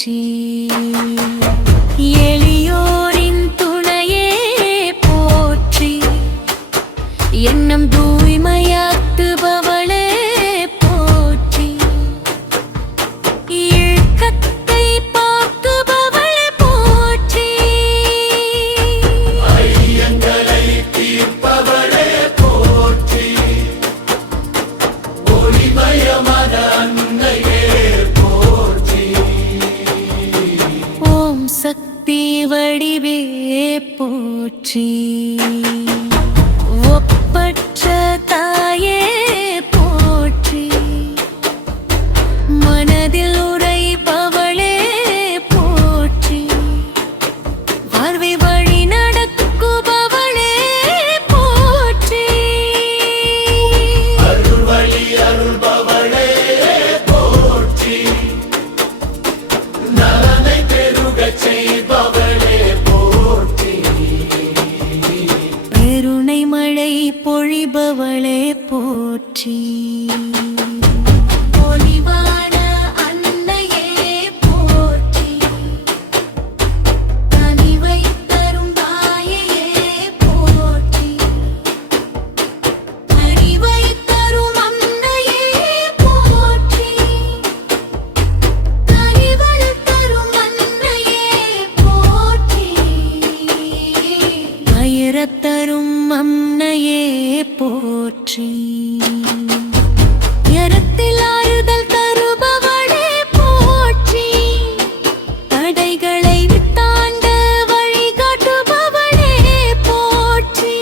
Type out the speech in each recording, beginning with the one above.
போற்றி. எளியோரின் துணையே போற்றி. எண்ணம் தூய்மையாக்குபவளே போற்றி. இழுக்கத்தை போக்குபவளே போற்றி. ஐயங்களை தீர்ப்பவளே போற்றி. ஒளிமயமான அன்னையே போற்றி. ஓம் சக்தி வடிவே போற்றி. ஒப்பற்ற தாயே போற்றி. மனதில் உறைபவளே போற்றி. வாழ்வை வழி நடக்குபவளே போற்றி. அருள் வழி அருள்பவளே போற்றி. நலனை பெருகச் செய்பவளே போற்றி. கருணை மழை பொழிபவளே போற்றி. பொலிவான அன்னையே போற்றி. கனிவை தரும் தாயையே போற்றி. அறிவை தரும் அன்னையே போற்றி. கனிவள் தரும் அன்னையே போற்றி. வயிறத்தரும் அன்னையே போற்றி. உயரத்தில் ஆறுதல் தருபவளே போற்றி. தடைகளை தாண்ட வழிகாட்டுபவளே போற்றி.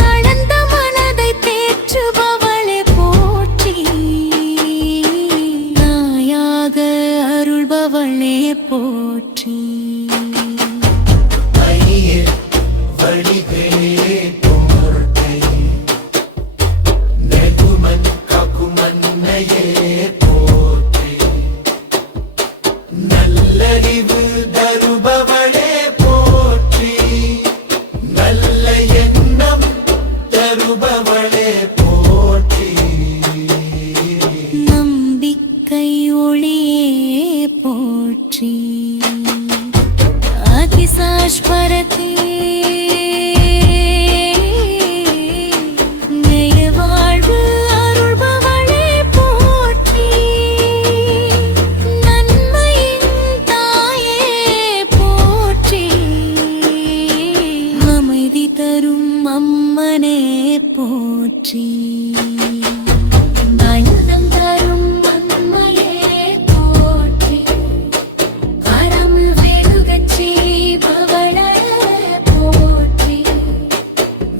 தளர்ந்த மனதை தேற்றுபவளே போற்றி. நாயாக அருள்பவளே போற்றி. ஐயே வழிவே போற்றி. நெகுமன் ககுமன்னையே போற்றி. நல்லறிவு தருபவளே போற்றி. நல்ல எண்ணம் தருபவளே போற்றி. நம்பிக்கை ஒளியே போற்றி. அதிசாஸ்வரத்தே வாழ்வு அருள்பவளே போற்றி. நன்மையின் தாயே போற்றி. அமைதி தரும் அம்மனே போற்றி. வண்ணம் தரும் அம்மையே போற்றி. அறம் வெகுகச் செய்பவளே போற்றி.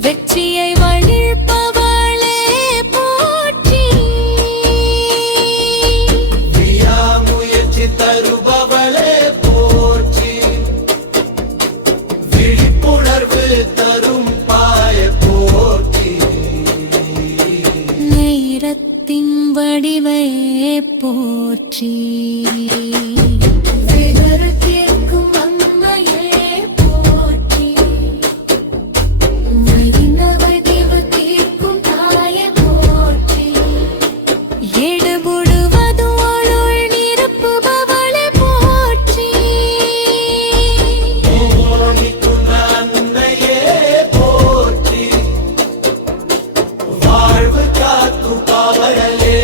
வெற்றியை வழிப்பவளே போற்றி. வியாமுயற்சி தருபவளே போற்றி. விழிப்புணர்வு தரும் பாய போற்றி. நேரத்தின் வடிவே போற்றி. தீர்க்கும் அம்மையே போற்றி. வைணவதேவ தீர்க்கும் தாயே போற்றி. எடுபுடுவதும் அருள் நிரப்புபவளே போற்றி. மோனிக்கும் அன்னையே போற்றி. வாழ்வு காக்கும் காவலலே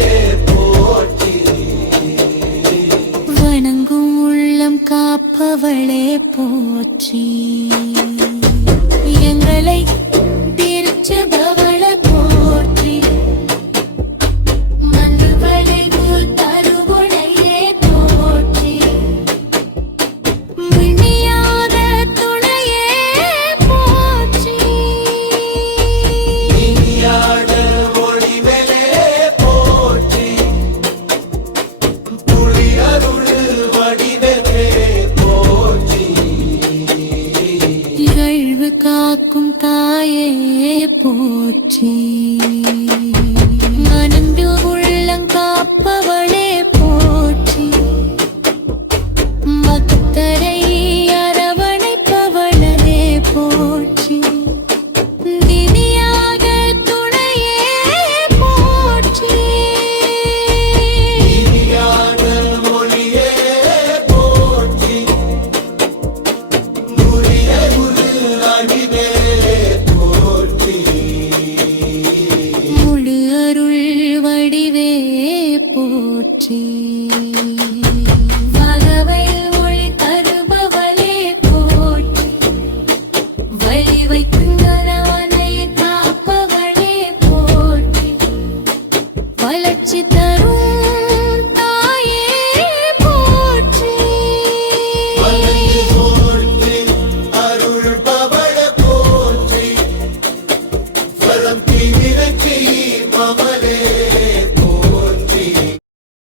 போற்றி. வணங்கும் உள்ளம் காப்பவளே போற்றி. எங்களை திருச்சபவள போற்றி. மண்ணுவளைவு தருவுடையே போற்றி. மின்னியாத துணையே போற்றி. இனியாட ஒளிவெளே போற்றி. புலி அருள் வடிவே போற்றி. போற்றி